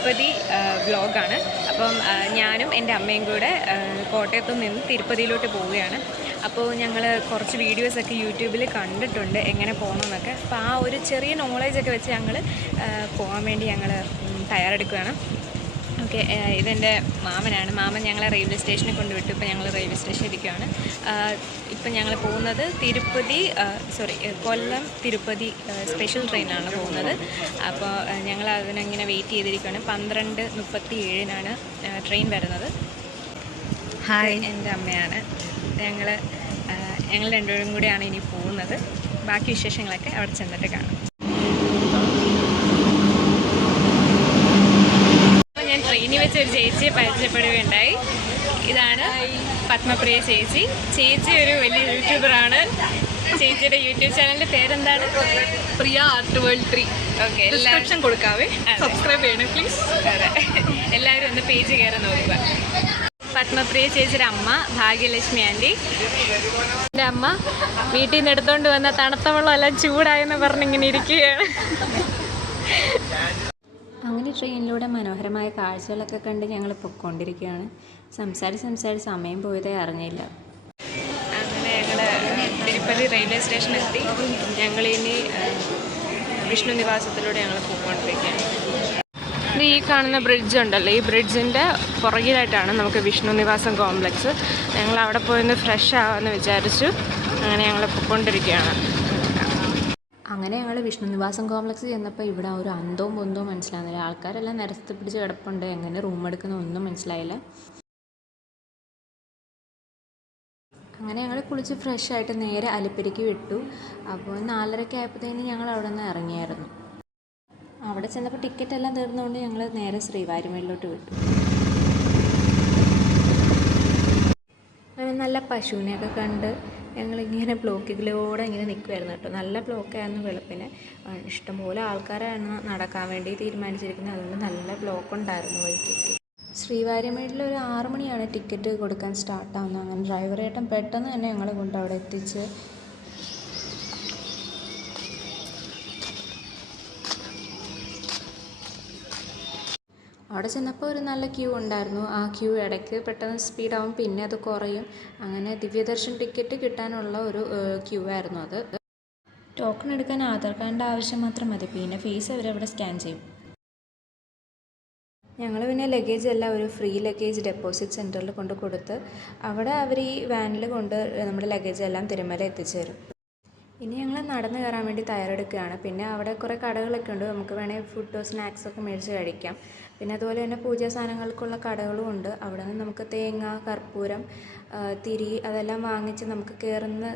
തിരുപ്പതി വ്ലോഗാണ്. അപ്പം ഞാനും എൻ്റെ അമ്മയും കൂടെ കോട്ടയത്തു നിന്ന് തിരുപ്പതിയിലോട്ട് പോവുകയാണ്. അപ്പോൾ ഞങ്ങൾ കുറച്ച് വീഡിയോസൊക്കെ യൂട്യൂബിൽ കണ്ടിട്ടുണ്ട് എങ്ങനെ പോകണമെന്നൊക്കെ. അപ്പോൾ ആ ഒരു ചെറിയ നോളേജൊക്കെ വെച്ച് ഞങ്ങൾ പോകാൻ വേണ്ടി ഞങ്ങൾ തയ്യാറെടുക്കുകയാണ്. ഓക്കെ, ഇതെൻ്റെ മാമനാണ്. മാമൻ ഞങ്ങളെ റെയിൽവേ സ്റ്റേഷനിൽ കൊണ്ടുവിട്ടു. ഇപ്പോൾ ഞങ്ങൾ റെയിൽവേ സ്റ്റേഷനിൽ ഇരിക്കുകയാണ്. ഇപ്പം ഞങ്ങൾ പോകുന്നത് കൊല്ലം തിരുപ്പതി സ്പെഷ്യൽ ട്രെയിനാണ് പോകുന്നത്. അപ്പോൾ ഞങ്ങൾ അതിനങ്ങനെ വെയിറ്റ് ചെയ്തിരിക്കുകയാണ്. 12:37 ട്രെയിൻ വരുന്നത്. ഹായ്, എൻ്റെ അമ്മയാണ്. ഞങ്ങൾ രണ്ടുപേരും കൂടിയാണ് ഇനി പോകുന്നത്. ബാക്കി വിശേഷങ്ങളൊക്കെ അവിടെ ചെന്നിട്ട് കാണാം. ട്രെയിനിൽ വെച്ച് ഒരു ചേച്ചിയെ പരിചയപ്പെടുകയുണ്ടായി. ഇതാണ് പത്മപ്രിയ ചേച്ചി. ചേച്ചി ഒരു വലിയ യൂട്യൂബറാണ്. ചേച്ചിയുടെ യൂട്യൂബ് ചാനലിൻ്റെ പേരെന്താണ്? പ്രിയ ആർട്ട് വേൾഡ് 3. ഓക്കെ, എല്ലാവരും കൊടുക്കാവേ, സബ്സ്ക്രൈബ് ചെയ്യണേ പ്ലീസ്. അതെ, എല്ലാവരും ഒന്ന് പേജ് കയറി നോക്കുക. പത്മപ്രിയ ചേച്ചിയുടെ അമ്മ ഭാഗ്യലക്ഷ്മി ആൻറ്റി. എൻ്റെ അമ്മ വീട്ടിൽ നിന്ന് എടുത്തുകൊണ്ട് വന്ന തണുത്ത വെള്ളം എല്ലാം ചൂടായെന്ന് പറഞ്ഞിങ്ങനെ ഇരിക്കുകയാണ്. അങ്ങനെ ട്രെയിനിലൂടെ മനോഹരമായ കാഴ്ചകളൊക്കെ കണ്ട് ഞങ്ങൾ പൊയ്ക്കൊണ്ടിരിക്കുകയാണ്. സംസാരിച്ച് സമയം പോയതേ അറിഞ്ഞില്ല. അങ്ങനെ ഞങ്ങൾ തിരുപ്പതി റെയിൽവേ സ്റ്റേഷനിലെത്തി. ഞങ്ങളിനി വിഷ്ണു നിവാസത്തിലൂടെ ഞങ്ങൾ പോയിക്കൊണ്ടിരിക്കുകയാണ്. ഈ കാണുന്ന ബ്രിഡ്ജ് ഉണ്ടല്ലോ, ഈ ബ്രിഡ്ജിൻ്റെ പുറകിലായിട്ടാണ് നമുക്ക് വിഷ്ണു നിവാസം കോംപ്ലക്സ്. ഞങ്ങൾ അവിടെ പോയൊന്ന് ഫ്രഷ് ആവാമെന്ന് വിചാരിച്ചു. അങ്ങനെ ഞങ്ങൾ പോയിക്കൊണ്ടിരിക്കുകയാണ്. അങ്ങനെ ഞങ്ങൾ വിഷ്ണു നിവാസം കോംപ്ലക്സ് ചെന്നപ്പോൾ ഇവിടെ ഒരു അന്തവും പൊന്തവും മനസ്സിലാകുന്നില്ല. ആൾക്കാരെല്ലാം നിരത്തി പിടിച്ച് കിടപ്പുണ്ട്. എങ്ങനെ റൂം എടുക്കുന്ന ഒന്നും മനസ്സിലായില്ല. അങ്ങനെ ഞങ്ങൾ കുളിച്ച് ഫ്രഷ് ആയിട്ട് നേരെ അലിപ്പിരിക്ക് വിട്ടു. അപ്പോൾ 4:30 ആയപ്പോഴത്തേന് ഞങ്ങൾ അവിടെ നിന്ന് ഇറങ്ങിയായിരുന്നു. അവിടെ ചെന്നപ്പോൾ ടിക്കറ്റ് എല്ലാം തീർന്നുകൊണ്ട് ഞങ്ങൾ നേരെ ശ്രീവാരിമേലിലോട്ട് വിട്ടു. അങ്ങനെ നല്ല പശുവിനെയൊക്കെ കണ്ട് ഞങ്ങളിങ്ങനെ ബ്ലോക്കിലൂടെ ഇങ്ങനെ നിൽക്കുമായിരുന്നു കേട്ടോ. നല്ല ബ്ലോക്കായിരുന്നു വെളുപ്പിന്. ഇഷ്ടംപോലെ ആൾക്കാരാണ് നടക്കാൻ വേണ്ടി തീരുമാനിച്ചിരിക്കുന്നത്. അതുകൊണ്ട് നല്ല ബ്ലോക്ക് ഉണ്ടായിരുന്നു വഴിക്കൊക്കെ. ശ്രീവാരിമേടിൽ ഒരു 6 മണിയാണ് ടിക്കറ്റ് കൊടുക്കാൻ സ്റ്റാർട്ടാവുന്നത്. അങ്ങനെ ഡ്രൈവർ ഏട്ടൻ പെട്ടെന്ന് തന്നെ ഞങ്ങളെ കൊണ്ട് അവിടെ എത്തിച്ച് അവിടെ ചെന്നപ്പോൾ ഒരു നല്ല ക്യൂ ഉണ്ടായിരുന്നു. ആ ക്യൂ ഇടയ്ക്ക് പെട്ടെന്ന് സ്പീഡാവും, പിന്നെ അത് കുറയും. അങ്ങനെ ദിവ്യദർശൻ ടിക്കറ്റ് കിട്ടാനുള്ള ഒരു ക്യൂ ആയിരുന്നു അത്. ടോക്കൺ എടുക്കാൻ ആധാർ കാർഡിൻ്റെ ആവശ്യം മാത്രം മതി. പിന്നെ ഫീസ് അവരവിടെ സ്കാൻ ചെയ്യും. ഞങ്ങൾ പിന്നെ ലഗേജ് എല്ലാം ഒരു ഫ്രീ ലഗേജ് ഡെപ്പോസിറ്റ് സെൻറ്ററിൽ കൊണ്ട് കൊടുത്ത് അവിടെ അവർ ഈ വാനിൽ കൊണ്ട് നമ്മുടെ ലഗേജ് എല്ലാം തിരുമല എത്തിച്ചു തരും. ഇനി ഞങ്ങൾ നടന്നു കയറാൻ വേണ്ടി തയ്യാറെടുക്കുകയാണ്. പിന്നെ അവിടെ കുറേ കടകളൊക്കെ ഉണ്ട്. നമുക്ക് വേണമെങ്കിൽ ഫുഡോ സ്നാക്സൊക്കെ മേടിച്ച് കഴിക്കാം. പിന്നെ അതുപോലെ തന്നെ പൂജാ സാധനങ്ങൾക്കുള്ള കടകളും ഉണ്ട്. അവിടെ നിന്ന് നമുക്ക് തേങ്ങ, കർപ്പൂരം, തിരി അതെല്ലാം വാങ്ങിച്ച് നമുക്ക് കയറുന്ന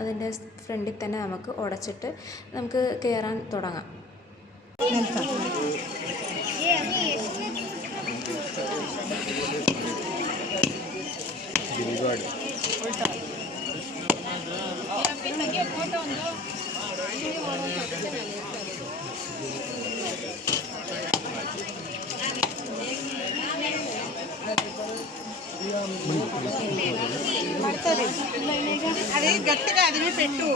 അതിൻ്റെ ഫ്രണ്ടിൽ തന്നെ നമുക്ക് ഉടച്ചിട്ട് നമുക്ക് കയറാൻ തുടങ്ങാം. అదే గట్టిగా అది పెట్టు.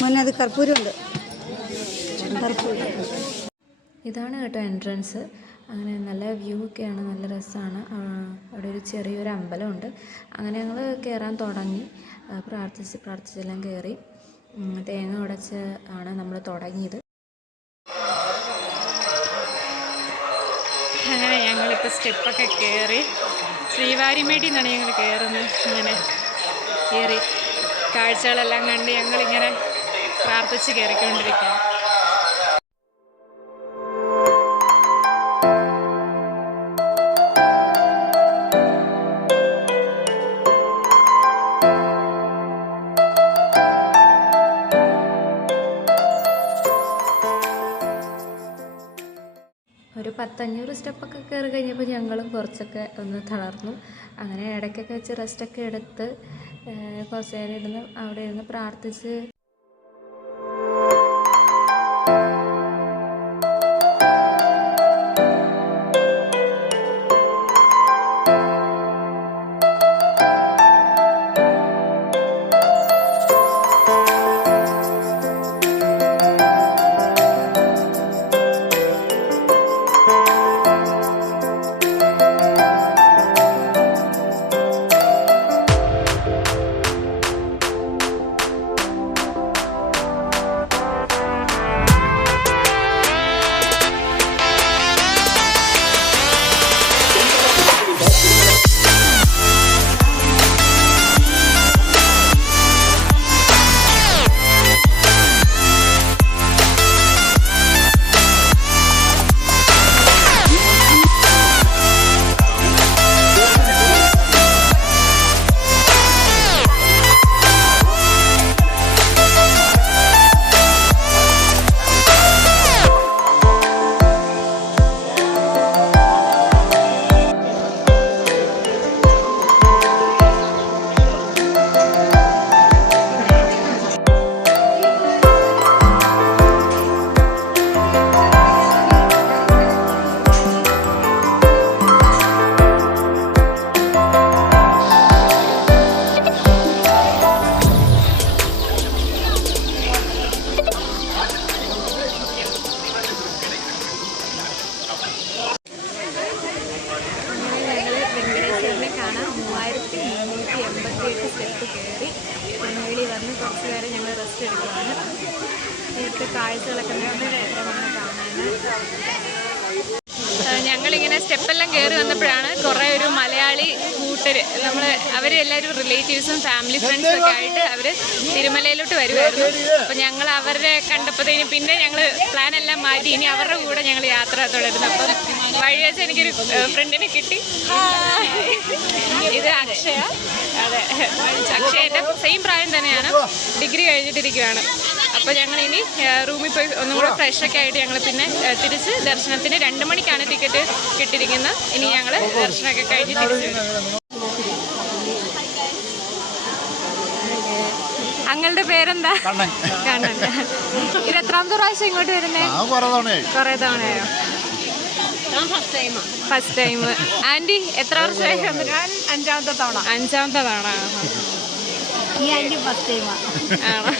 మొన్న అది కర్పూరం ఉంది. ഇതാണ് കേട്ടോ എൻട്രൻസ്. അങ്ങനെ നല്ല വ്യൂ ഒക്കെയാണ്, നല്ല രസമാണ്. അവിടെ ഒരു ചെറിയൊരു അമ്പലമുണ്ട്. അങ്ങനെ ഞങ്ങൾ കയറാൻ തുടങ്ങി. പ്രാർത്ഥിച്ചെല്ലാം കയറി. തേങ്ങ ഉടച്ച് ആണ് നമ്മൾ തുടങ്ങിയത്. അങ്ങനെ ഞങ്ങളിപ്പോൾ സ്റ്റെപ്പൊക്കെ കയറി ശ്രീവാരിമേടിൽ നിന്നാണ് ഞങ്ങൾ കയറുന്നത്. അങ്ങനെ കയറി കാഴ്ചകളെല്ലാം കണ്ട് ഞങ്ങളിങ്ങനെ പ്രാർത്ഥിച്ച് കയറിക്കൊണ്ടിരിക്കുകയാണ്. ഒരു 100-500 സ്റ്റെപ്പൊക്കെ കയറി കഴിഞ്ഞപ്പോൾ ഞങ്ങളും കുറച്ചൊക്കെ ഒന്ന് തളർന്നു. അങ്ങനെ ഇടയ്ക്കൊക്കെ വെച്ച് റെസ്റ്റൊക്കെ എടുത്ത് കുറച്ച് നേരം ഇരുന്ന് അവിടെ ഇരുന്ന് പ്രാർത്ഥിച്ച് കാണാൻ 3388 സ്റ്റെപ്പ് കയറി മേളിൽ വന്ന് കുറച്ച് നേരം ഞങ്ങൾ റെസ്റ്റ് എടുക്കുകയാണ്. ഇവിടുത്തെ കാഴ്ചകളൊക്കെ നല്ല രസമാണ് കാണാൻ. ഞങ്ങളിങ്ങനെ സ്റ്റെപ്പെല്ലാം കയറി വന്നപ്പോഴാണ് കുറേ ഒരു മലയാളി കൂട്ടർ അവരെല്ലാവരും റിലേറ്റീവ്സും ഫാമിലി ഫ്രണ്ട്സും ഒക്കെ ആയിട്ട് അവർ തിരുമലയിലോട്ട് വരുമായിരുന്നു. അപ്പോൾ ഞങ്ങൾ അവരെ കണ്ടപ്പോഴത്തേനും പിന്നെ ഞങ്ങൾ പ്ലാനെല്ലാം മാറ്റി ഇനി അവരുടെ കൂടെ ഞങ്ങൾ യാത്ര തുടരുന്നു. അപ്പം വഴി വെച്ച് എനിക്കൊരു ഫ്രണ്ടിനെ കിട്ടി. ഇത് അക്ഷയ. അതെ, അക്ഷയ എൻ്റെ സെയിം പ്രായം തന്നെയാണ്, ഡിഗ്രി കഴിഞ്ഞിട്ടിരിക്കുകയാണ്. അപ്പോൾ ഞങ്ങളിനി റൂമിൽ പോയി ഒന്നും കൂടെ ഫ്രഷൊക്കെ ആയിട്ട് ഞങ്ങൾ പിന്നെ തിരിച്ച് ദർശനത്തിന് 2 മണിക്കാണ് ടിക്കറ്റ് കിട്ടിയിരിക്കുന്നത്. ഇനി ഞങ്ങൾ ദർശനമൊക്കെ കഴിഞ്ഞ് തിരിച്ചു വരും. അങ്ങളുടെ പേരെന്താ? കണ്ണൻ. ഇത് എത്രാമത്തെ പ്രാവശ്യം ഇങ്ങോട്ട് വരുന്നേ? കുറേ തവണയോ? First time. ആൻറ്റി എത്ര വർഷമായി? 5ാമത്തെ തവണ. 5ാമത്തെ തവണ. ഈ ആൻറ്റി ഫസ്റ്റ് ടൈമാണ്. ആണോ?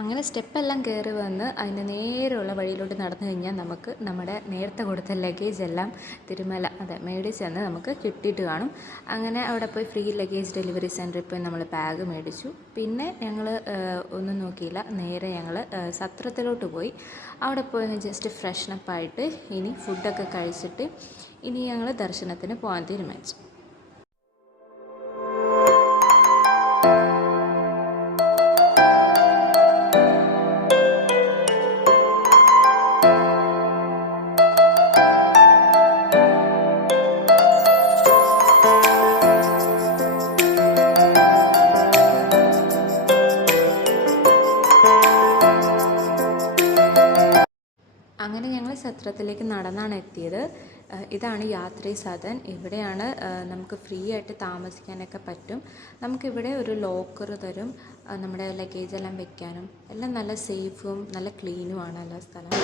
അങ്ങനെ സ്റ്റെപ്പെല്ലാം കയറി വന്ന് അതിന് നേരെയുള്ള വഴിയിലോട്ട് നടന്നു കഴിഞ്ഞാൽ നമുക്ക് നമ്മുടെ നേരത്തെ കൊടുത്ത ലഗേജ് എല്ലാം തിരുമല മേടിൽ ചെന്ന് നമുക്ക് കിട്ടിയിട്ട് കാണും. അങ്ങനെ അവിടെ പോയി ഫ്രീ ലഗേജ് ഡെലിവറി സെൻറ്ററിൽ പോയി നമ്മൾ ബാഗ് മേടിച്ചു. പിന്നെ ഞങ്ങൾ ഒന്നും നോക്കിയില്ല, നേരെ ഞങ്ങൾ സത്രത്തിലോട്ട് പോയി. അവിടെ പോയി ജസ്റ്റ് ഫ്രഷ്നപ്പായിട്ട് ഇനി ഫുഡൊക്കെ കഴിച്ചിട്ട് ഇനി ഞങ്ങൾ ദർശനത്തിന് പോകാൻ തീരുമാനിച്ചു. അങ്ങനെ ഞങ്ങൾ സത്രത്തിലേക്ക് നടന്നാണ് എത്തിയത്. ഇതാണ് യാത്രീ സദൻ. ഇവിടെയാണ് നമുക്ക് ഫ്രീ ആയിട്ട് താമസിക്കാനൊക്കെ പറ്റും. നമുക്കിവിടെ ഒരു ലോക്കർ തരും, നമ്മുടെ ലഗേജ് എല്ലാം വെക്കാനും എല്ലാം നല്ല സേഫും നല്ല ക്ലീനുമാണ് എല്ലാ സ്ഥലം.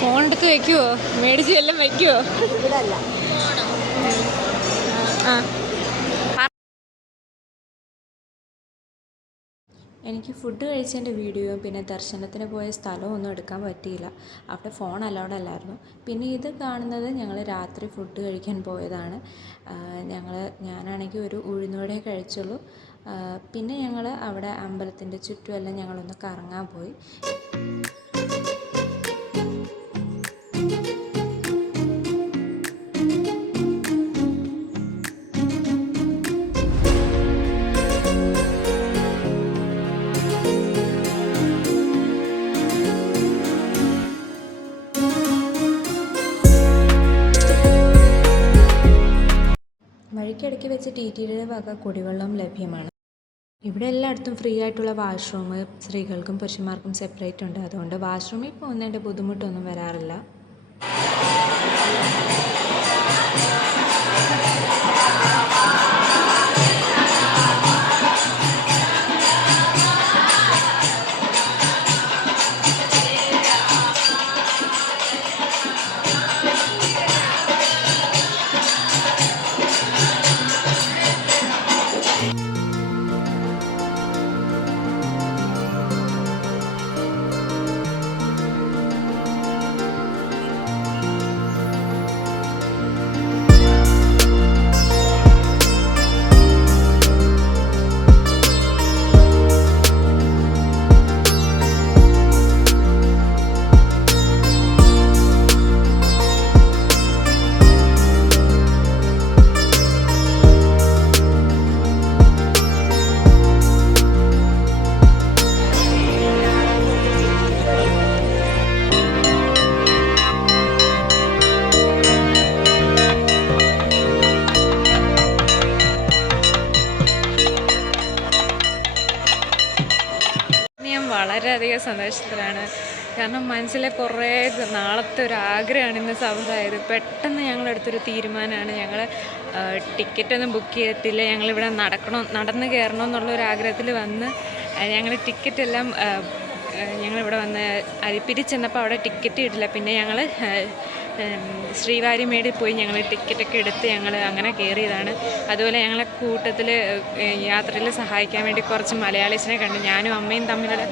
ഫോൺ എടുത്ത് വെക്കുമോ? മേടിച്ച് എല്ലാം വെക്കുമോ? ഇവിടെ അല്ല. ആ, എനിക്ക് ഫുഡ് കഴിച്ചതിൻ്റെ വീഡിയോയും പിന്നെ ദർശനത്തിന് പോയ സ്ഥലവും ഒന്നും എടുക്കാൻ പറ്റിയില്ല. അവിടെ ഫോൺ അലൗഡ് അല്ലായിരുന്നു. പിന്നെ ഇത് കാണുന്നത് ഞങ്ങൾ രാത്രി ഫുഡ് കഴിക്കാൻ പോയതാണ്. ഞാനാണെങ്കിൽ ഒരു ഉഴുന്നുവടയെ കഴിച്ചുള്ളൂ. പിന്നെ ഞങ്ങൾ അവിടെ അമ്പലത്തിൻ്റെ ചുറ്റുമെല്ലാം ഞങ്ങളൊന്ന് കറങ്ങാൻ പോയി. വഴിക്കിടയ്ക്ക് വെച്ച് TTD വക കുടിവെള്ളം ലഭ്യമാണ്. ഇവിടെ എല്ലായിടത്തും ഫ്രീ ആയിട്ടുള്ള വാഷ്റൂം സ്ത്രീകൾക്കും പുരുഷന്മാർക്കും സെപ്പറേറ്റ് ഉണ്ട്. അതുകൊണ്ട് വാഷ്റൂമിൽ പോകുന്നതിൻ്റെ ബുദ്ധിമുട്ടൊന്നും വരാറില്ല. വളരെയധികം സന്തോഷത്തിലാണ്. കാരണം മനസ്സിലെ കുറേ നാളത്തെ ഒരു ആഗ്രഹമാണ് ഇന്ന് സഫലമായത്. പെട്ടെന്ന് ഞങ്ങളെടുത്തൊരു തീരുമാനമാണ്. ഞങ്ങൾ ടിക്കറ്റൊന്നും ബുക്ക് ചെയ്തിട്ടില്ല. ഞങ്ങളിവിടെ നടന്ന് കയറണം എന്നുള്ളൊരു ആഗ്രഹത്തിൽ വന്ന് ഞങ്ങൾ ടിക്കറ്റെല്ലാം ഞങ്ങളിവിടെ വന്ന് അരിപ്പിരി ചെന്നപ്പോൾ അവിടെ ടിക്കറ്റ് കിട്ടില്ല. പിന്നെ ഞങ്ങൾ ശ്രീവാരിമേടിൽ പോയി ഞങ്ങൾ ടിക്കറ്റൊക്കെ എടുത്ത് ഞങ്ങൾ അങ്ങനെ കയറിയതാണ്. അതുപോലെ ഞങ്ങളെ കൂട്ടത്തിൽ യാത്രയിൽ സഹായിക്കാൻ വേണ്ടി കുറച്ച് മലയാളീസിനെ കണ്ടു. ഞാനും അമ്മയും തമ്മിലുള്ള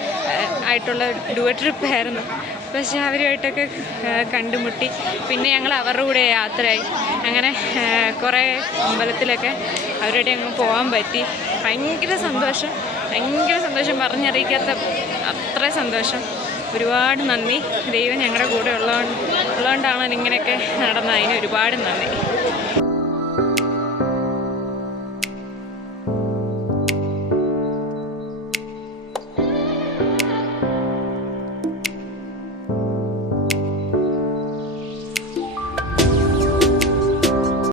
ആയിട്ടുള്ള ഡുവറ്റ് ട്രിപ്പായിരുന്നു. പക്ഷേ അവരുമായിട്ടൊക്കെ കണ്ടുമുട്ടി. പിന്നെ ഞങ്ങൾ അവരുടെ കൂടെ യാത്രയായി. അങ്ങനെ കുറേ അമ്പലത്തിലൊക്കെ അവരുടെ അങ്ങ് പോകാൻ പറ്റി. ഭയങ്കര സന്തോഷം പറഞ്ഞറിയിക്കാത്ത അത്ര സന്തോഷം. ഒരുപാട് നന്ദി. ദൈവം ഞങ്ങളുടെ കൂടെ ഉള്ളതുകൊണ്ടാണ് ഇങ്ങനെയൊക്കെ നടന്നത്. അതിന് ഒരുപാട് നന്ദി.